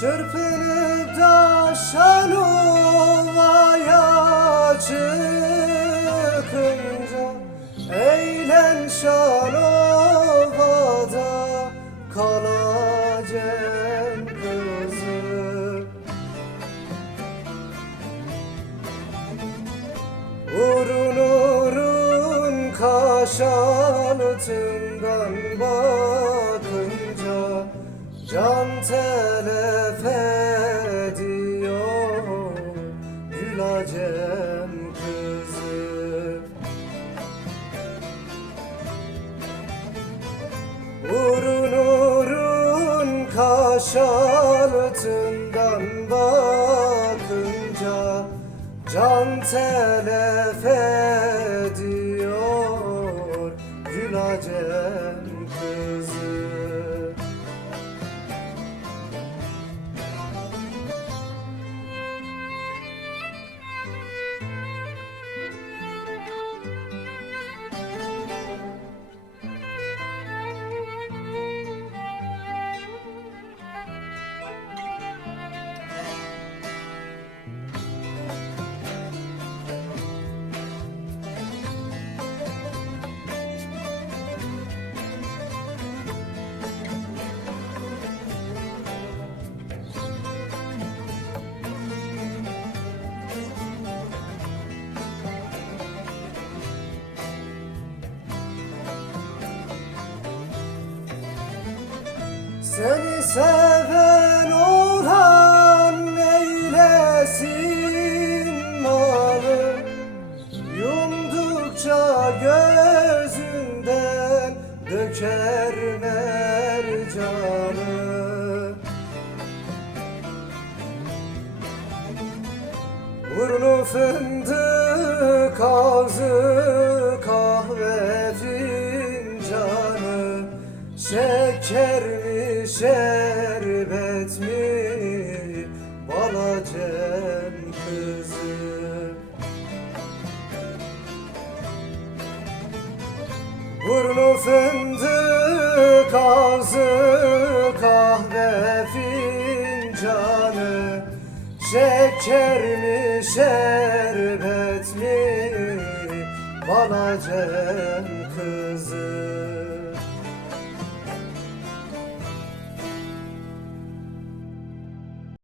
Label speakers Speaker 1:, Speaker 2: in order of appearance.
Speaker 1: Çırpınıp da Şanova'ya çıkınca Eğlen Şanova'da kalacağım kızım. Urun urun kaş altından bakınca Can telef altından bakınca Can telef ediyor kızım Seni seven olan eylesin malı Yumdukça gözünden döker mercanı Burnu fındık ağzı kahve fincanı. Şeker şerbet mi? Balacem kızım. Burnu fındık ağzı kahve fincanı. Şeker mi şerbet mi? Balacem